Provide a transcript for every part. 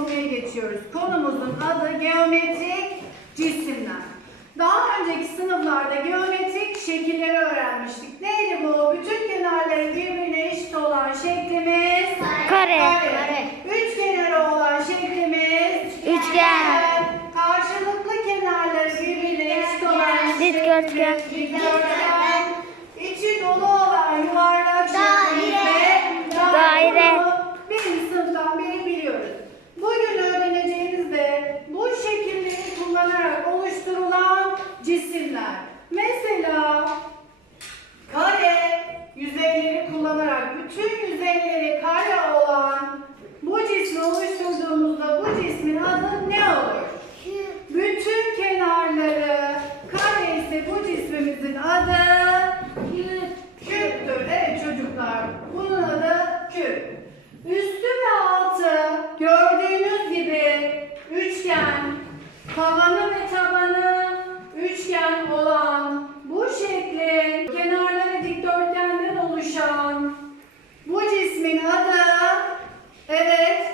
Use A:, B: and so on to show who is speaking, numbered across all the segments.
A: konuya geçiyoruz. Konumuzun adı geometrik cisimler. Daha önceki sınıflarda geometrik şekilleri öğrenmiştik. Neydi bu? Bütün kenarları birbirine eşit olan şeklimiz
B: Kare.
A: Kare. Üç kenarı olan şeklimiz
B: Üçgen.
A: Karşılıklı kenarları birbirine eşit olan
B: Dikdörtgen.
A: şeklimiz dikdörtgen. İçi dolu olan yuvarlak şeklimiz de
B: Daire.
A: Bunu Birinci sınıftan beri biliyoruz. Bugün öğreneceğimiz de bu şekilleri kullanarak oluşturulan cisimler. Mesela kare yüzeyleri kullanarak bütün yüzeyleri kare olan bu cismi oluşturduğumuzda bu cismin adı ne olur? Bütün kenarları kare ise bu cismimizin adı küptür. Evet çocuklar bunun adı küp. Üstü ve altı gördüğünüz gibi üçgen, tavanı ve tabanı üçgen olan bu şeklin kenarları dikdörtgenden oluşan bu cismin adı evet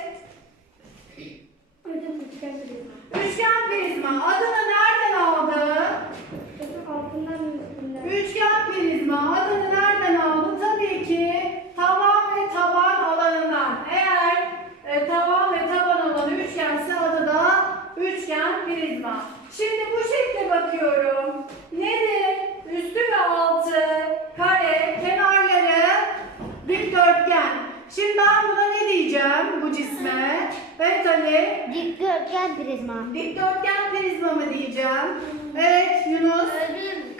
A: üçgen prizma. Adını nereden aldı? Üçgen prizma adını nereden aldı? Tabii ki tavan ve taban alanından. Eğer e, tavan ve taban alanı üçgense adı da üçgen prizma. Şimdi bu şekle bakıyorum. Nedir? Üstü ve altı kare, kenarları dikdörtgen. Şimdi ben buna ne diyeceğim bu cisme? Evet Ali.
B: Dikdörtgen prizma.
A: Dikdörtgen prizma mı diyeceğim? Evet Yunus.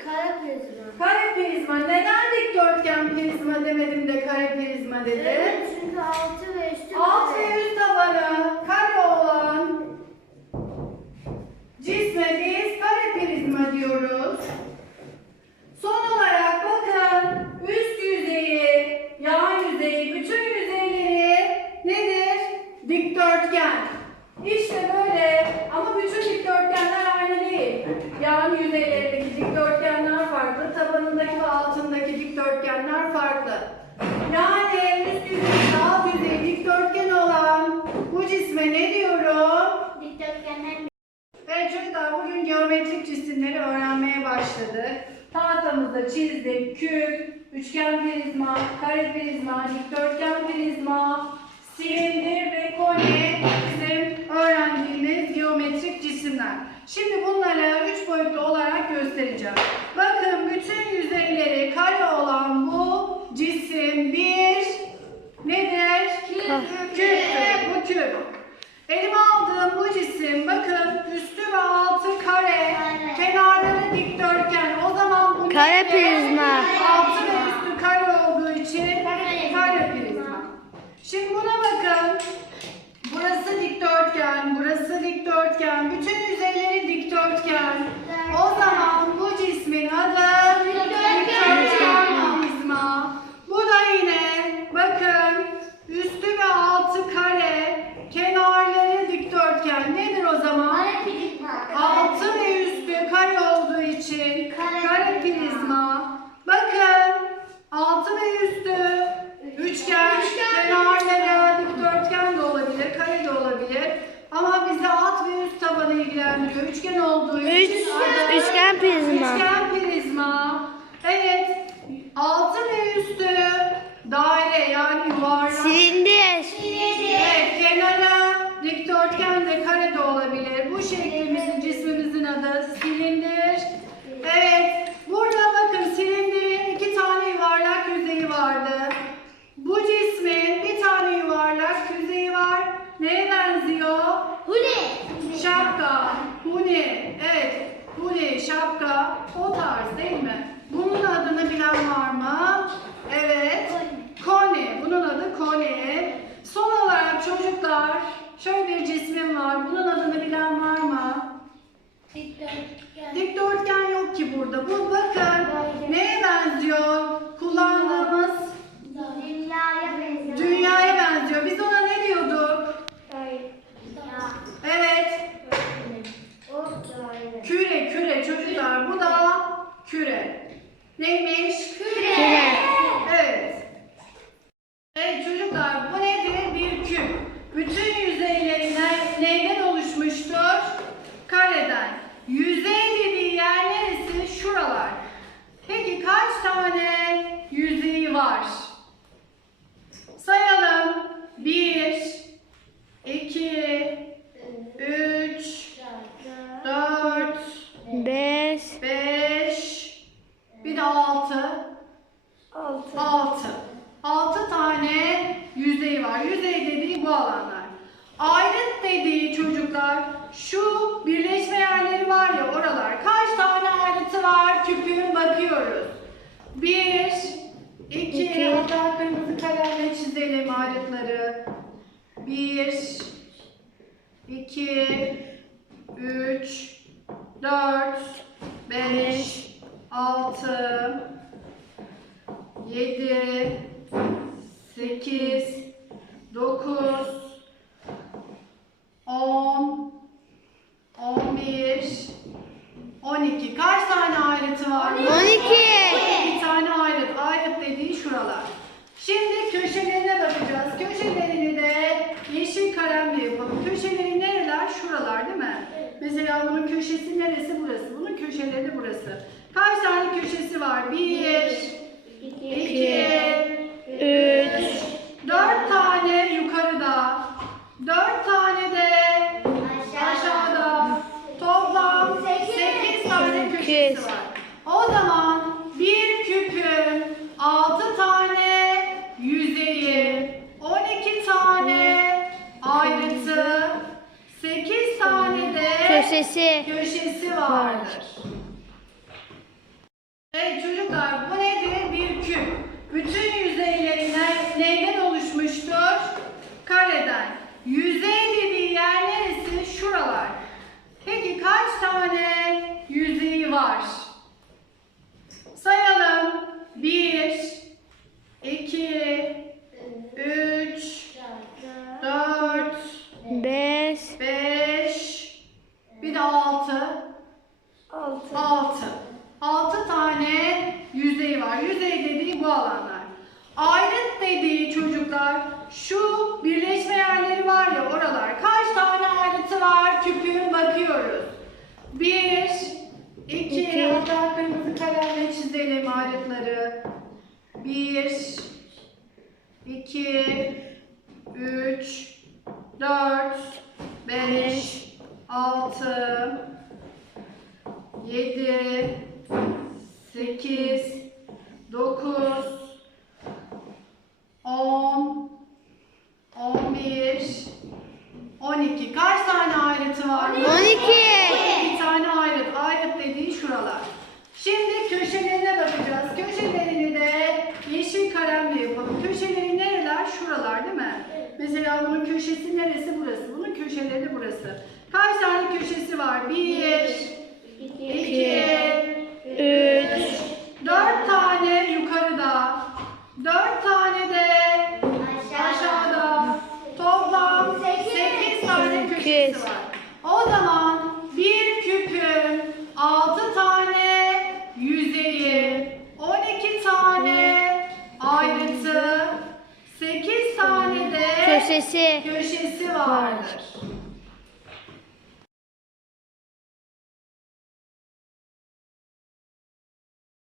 B: Kare prizma.
A: Kare prizma. Neden dikdörtgen prizma demedim de kare prizma dedim?
B: çünkü altı ve üstü
A: Alt ve üst tabanı kare olan cisme biz kare prizma diyoruz. Son olarak bakın üst yüzeyi, yan yüzeyi, bütün yüzeyleri nedir? Dikdörtgen. İşte böyle ama bütün dikdörtgenler aynı değil. Yan yüzeylerindeki dikdörtgenler farklı, tabanındaki ve altındaki dikdörtgenler farklı. Yani üst alt yüzeyi dikdörtgen olan bu cisme ne diyorum?
B: Dikdörtgenler
A: Evet çocuklar bugün geometrik cisimleri öğrenmeye başladık. Tahtamızda çizdik küp, üçgen prizma, kare prizma, dikdörtgen prizma, silindir ve kone bizim öğrendiğimiz geometrik cisimler. Şimdi bunları üç boyutlu olarak göstereceğim. Bakın bütün yüzeyleri kare olan bu cisim bir nedir? Küptür. Bu küp. Elime aldığım bu cisim bakın üstü ve altı kare, kenarları dikdörtgen. O zaman bu
B: Kare prizma.
A: Altı ve üstü kare olduğu için kare prizma. Şimdi buna bakın. Burası dikdörtgen, burası dikdörtgen. Bütün bakıyoruz. Bir, iki,
B: İki.
A: hatta kırmızı kalemle çizelim ayrıtları. Bir, iki, üç, dört, beş, altı, yedi, sekiz, dokuz, 12. Kaç tane ayrıtı var?
B: 12.
A: 12 tane ayrıt. Ayrıt dediği şuralar. Şimdi köşelerine bakacağız. Köşelerini de yeşil kalemle yapalım. Köşeleri nereler? Şuralar değil mi? Mesela bunun köşesi neresi? Burası. Bunun köşeleri burası. Kaç tane köşesi var? Bir, Köşesi.
B: köşesi
A: vardır. Evet çocuklar bu nedir? Bir küp. Bütün yüzeyleri ne- neyden oluşmuştur? Kareden. Yüzey dediği yer neresi? Şuralar. Peki kaç tane yüzeyi var? Sayalım. 1, 2, 3, 4,
B: 5.
A: 5, bir de 6.
B: 6.
A: 6. 6 tane yüzey var. Yüzey dediği bu alanlar. Ayrıt dediği çocuklar şu birleşme yerleri var ya oralar. Kaç tane ayrıtı var küpün bakıyoruz. 1, 2,
B: İki.
A: hatta kırmızı kalemle çizelim ayrıtları. 1, 2, 3, 4, 5, 6, 7, 8, 9, 10, 11, 12. Kaç tane ayrıtı var?
B: 12.
A: 12 tane ayrıt. Ayrıt dediği şuralar. Şimdi köşelerine bakacağız. Köşelerini de yeşil kalemle yapalım. Köşeleri nereler? Şuralar değil mi? Mesela bunun köşesi neresi? Burası. Bunun köşeleri burası. Kaç tane köşesi var? 1, 2,
B: 3.
A: Dört tane yukarıda, dört tane de aşağıda. Toplam sekiz tane köşesi
B: Sekiz.
A: var. O zaman bir küpün altı tane yüzeyi, on iki tane
B: Köşesi.
A: köşesi vardır.